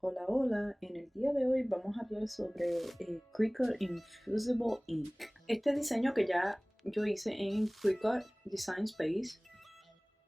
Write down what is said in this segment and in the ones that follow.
Hola, hola. En el día de hoy vamos a hablar sobre Cricut Infusible Ink. Este diseño que ya yo hice en Cricut Design Space.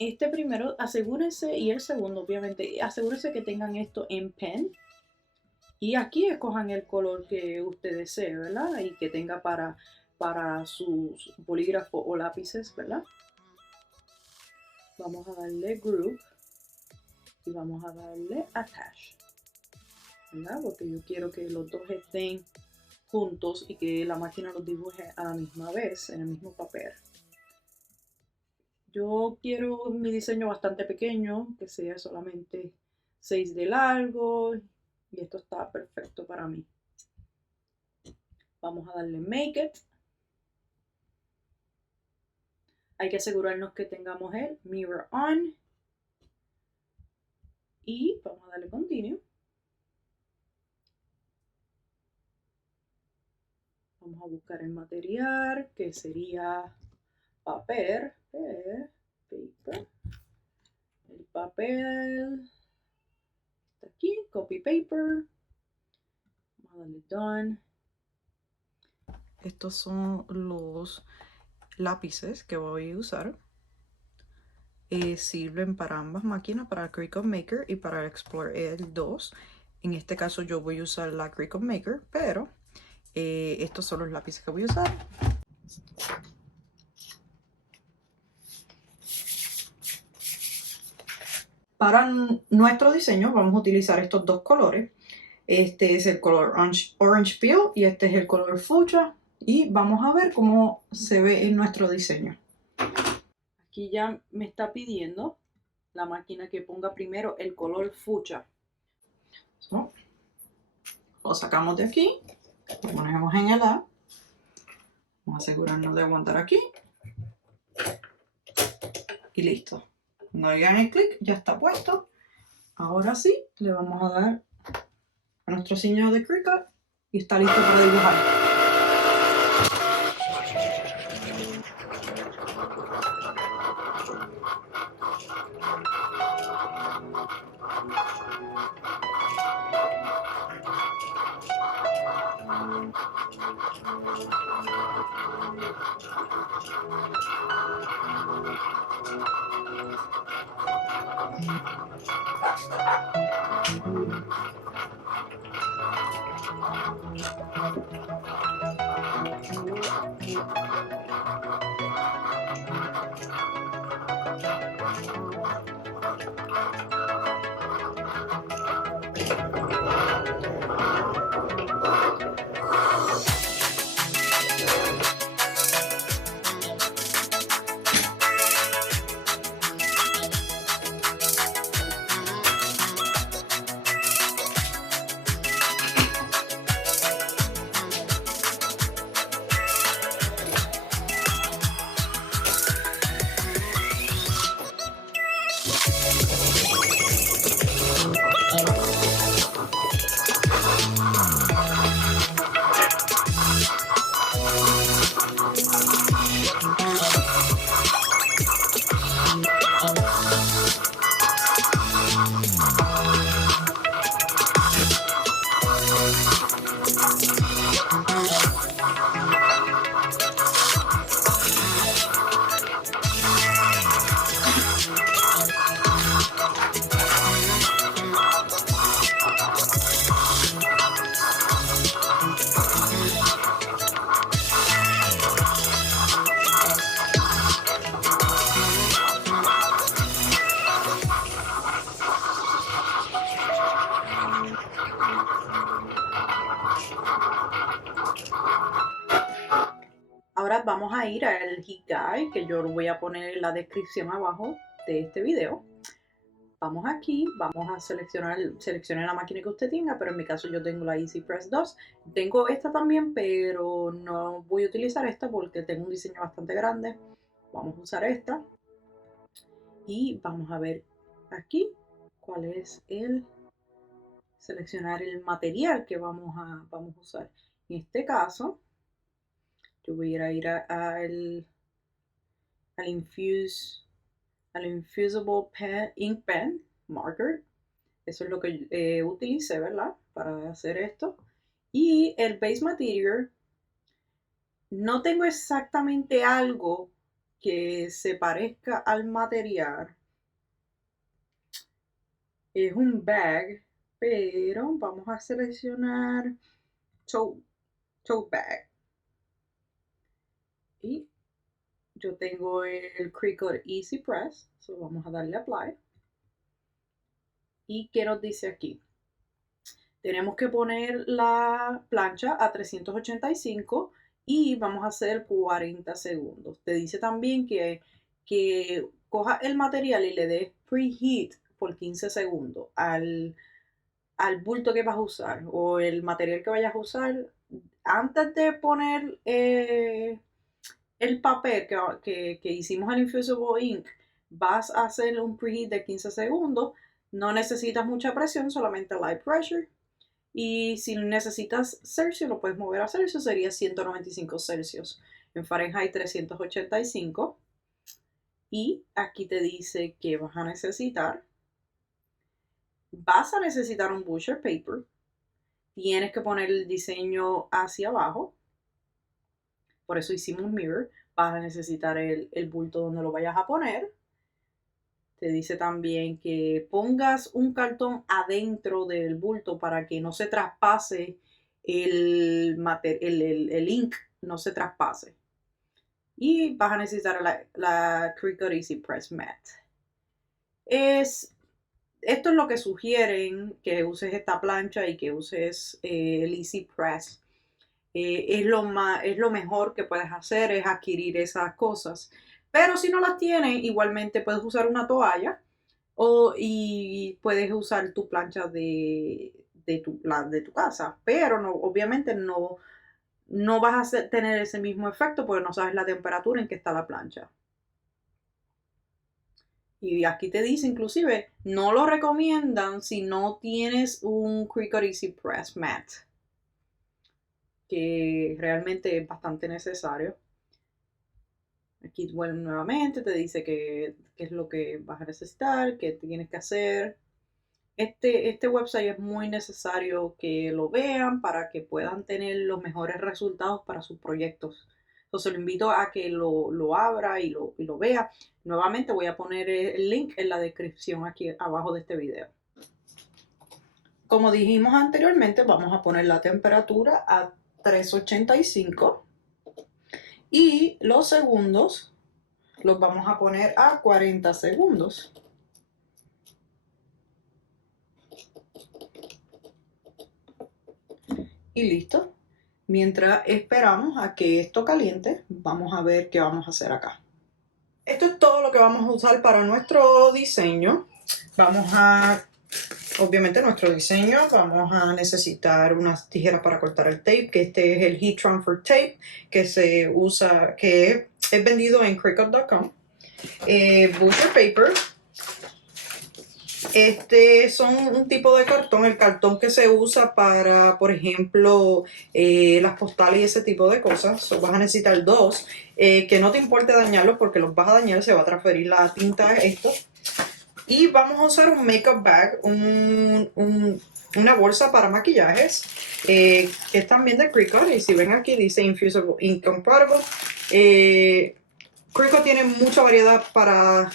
Este primero, asegúrense, y el segundo, obviamente, asegúrense que tengan esto en pen. Y aquí escojan el color que usted desee, ¿verdad? Y que tenga para sus bolígrafos o lápices, ¿verdad? Vamos a darle Group y vamos a darle Attach, ¿verdad? Porque yo quiero que los dos estén juntos y que la máquina los dibuje a la misma vez en el mismo papel. Yo quiero mi diseño bastante pequeño, que sea solamente 6 de largo, y esto está perfecto para mí. Vamos a darle Make It. Hay que asegurarnos que tengamos el Mirror On. Y vamos a darle Continue. Vamos a buscar el material, que sería papel. Paper. El papel está aquí, Copy Paper. Vamos a darle Done. Estos son los lápices que voy a usar. Sirven para ambas máquinas, para el Cricut Maker y para el Explorer el 2. En este caso yo voy a usar la Cricut Maker, pero estos son los lápices que voy a usar. Para nuestro diseño vamos a utilizar estos dos colores. Este es el color Orange Peel y este es el color Fuchsia. Y vamos a ver cómo se ve en nuestro diseño. Aquí ya me está pidiendo la máquina que ponga primero el color Fuchsia. Lo sacamos de aquí, lo ponemos en el A. Vamos a asegurarnos de aguantar aquí. Y listo. No hagan el clic, ya está puesto. Ahora sí, le vamos a dar a nuestro signo de Cricut y está listo para dibujar. Ahora vamos a ir al Heat Guide, que yo lo voy a poner en la descripción abajo de este video. Vamos aquí, vamos a seleccionar la máquina que usted tenga, pero en mi caso yo tengo la EasyPress 2. Tengo esta también, pero no voy a utilizar esta porque tengo un diseño bastante grande. Vamos a usar esta. Y vamos a ver aquí cuál es seleccionar el material que vamos a usar. En este caso, yo voy a ir al Infusible Ink Pen Marker. Eso es lo que utilicé, ¿verdad? Para hacer esto. Y el base material, no tengo exactamente algo que se parezca al material. Es un bag, pero vamos a seleccionar tote bag. Y yo tengo el Cricut Easy Press, so vamos a darle apply. ¿Y qué nos dice aquí? Tenemos que poner la plancha a 385 y vamos a hacer 40 segundos. Te dice también que coja el material y le des preheat por 15 segundos al bulto que vas a usar o el material que vayas a usar. Antes de poner el papel que hicimos el Infusible Ink, vas a hacer un preheat de 15 segundos. No necesitas mucha presión, solamente light pressure. Y si necesitas Celsius, lo puedes mover a Celsius, sería 195 Celsius. En Fahrenheit 385. Y aquí te dice que vas a necesitar. Vas a necesitar un butcher paper. Tienes que poner el diseño hacia abajo. Por eso hicimos un mirror. Vas a necesitar el bulto donde lo vayas a poner. Te dice también que pongas un cartón adentro del bulto para que no se traspase el ink, no se traspase. Y vas a necesitar la Cricut Easy Press Mat. Esto es lo que sugieren, que uses esta plancha y que uses el Easy Press. Es lo mejor que puedes hacer, es adquirir esas cosas. Pero si no las tienes, igualmente puedes usar una toalla y puedes usar tu plancha de tu casa. Pero no, obviamente no vas a tener ese mismo efecto porque no sabes la temperatura en que está la plancha. Y aquí te dice inclusive, no lo recomiendan si no tienes un Cricut Easy Press Mat, que realmente es bastante necesario. Aquí vuelve nuevamente, te dice qué es lo que vas a necesitar, qué tienes que hacer. Este website es muy necesario que lo vean para que puedan tener los mejores resultados para sus proyectos. Entonces lo invito a que lo abra y lo vea. Nuevamente voy a poner el link en la descripción aquí abajo de este video. Como dijimos anteriormente, vamos a poner la temperatura a 385 y los segundos los vamos a poner a 40 segundos. Y listo. Mientras esperamos a que esto caliente, vamos a ver qué vamos a hacer acá. Esto es todo lo que vamos a usar para nuestro diseño. Obviamente nuestro diseño, vamos a necesitar unas tijeras para cortar el tape, que este es el Heat Transfer Tape, que se usa, que es vendido en Cricut.com. Butcher paper. Son un tipo de cartón, el cartón que se usa para, por ejemplo, las postales y ese tipo de cosas. Vas a necesitar dos, que no te importe dañarlos porque los vas a dañar, se va a transferir la tinta a esto. Y vamos a usar un makeup bag, una bolsa para maquillajes, que es también de Cricut. Y si ven aquí dice Infusible Ink Compatible. Cricut tiene mucha variedad para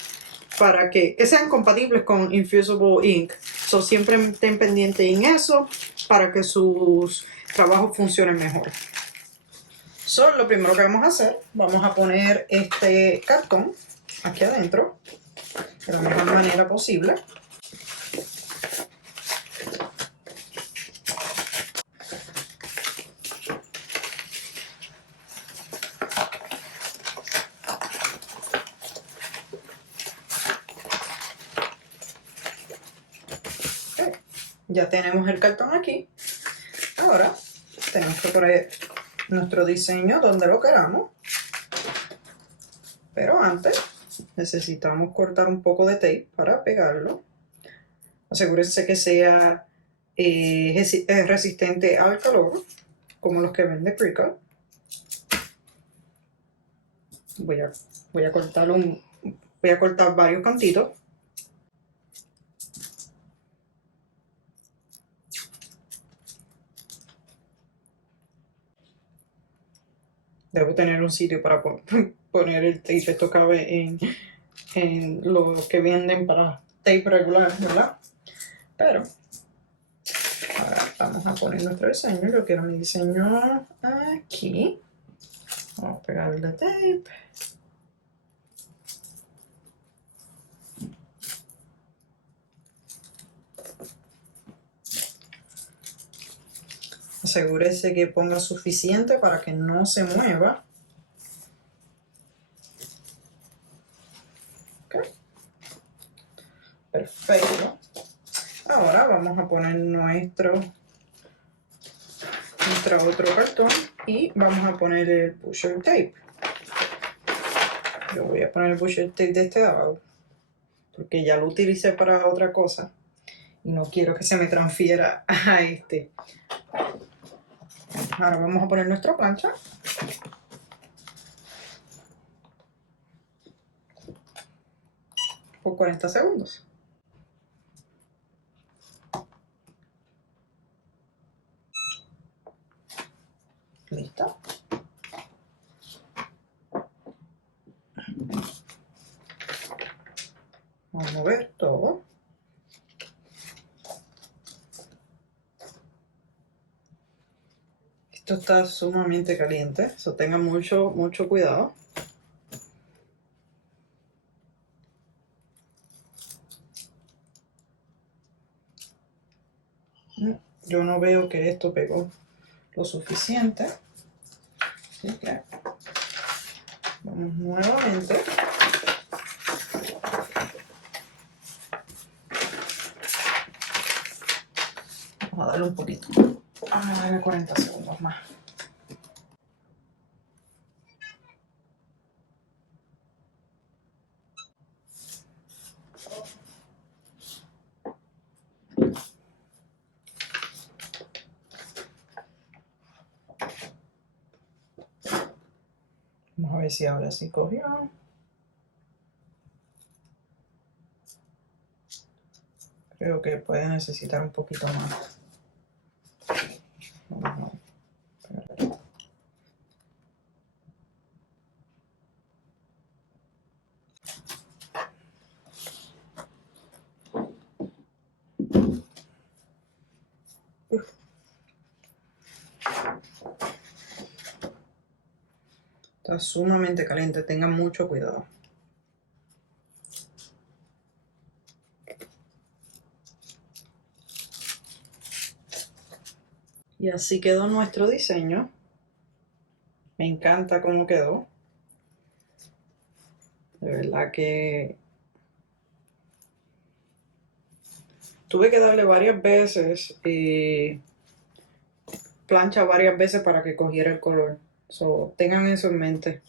que sean compatibles con Infusible Ink. So, siempre estén pendientes en eso para que sus trabajos funcionen mejor. So, lo primero que vamos a hacer, vamos a poner este cartón aquí adentro de la mejor manera posible. Ya tenemos el cartón aquí. Ahora tenemos que poner nuestro diseño donde lo queramos. Pero antes necesitamos cortar un poco de tape para pegarlo. Asegúrense que sea resistente al calor, como los que vende Cricut. Voy a cortar varios cantitos. Debo tener un sitio para poner el tape. Esto cabe en lo que venden para tape regular, ¿verdad? Pero ahora vamos a poner nuestro diseño. Yo quiero mi diseño aquí. Vamos a pegarle tape. Asegúrese que ponga suficiente para que no se mueva. Okay. Perfecto. Ahora vamos a poner nuestro otro cartón y vamos a poner el pusher tape. Yo voy a poner el pusher tape de este lado porque ya lo utilicé para otra cosa y no quiero que se me transfiera a este. Ahora vamos a poner nuestra plancha. Por 40 segundos. Listo. Vamos a mover todo. Esto está sumamente caliente, so tengan mucho cuidado. Yo no veo que esto pegó lo suficiente, así que vamos nuevamente. Vamos a darle un poquito. Vamos a darle 40 segundos más. Vamos a ver si ahora sí cogió. Creo que puede necesitar un poquito más. Vamos a ver. Está sumamente caliente, tengan mucho cuidado. Y así quedó nuestro diseño. Me encanta cómo quedó. De verdad que tuve que darle varias veces y plancha varias veces para que cogiera el color. So, tengan eso en mente.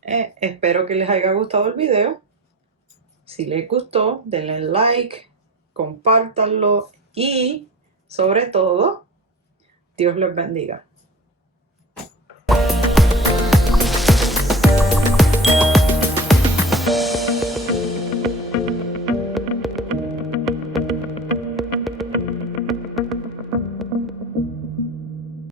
Espero que les haya gustado el video. Si les gustó, denle like, compártanlo y sobre todo, Dios les bendiga.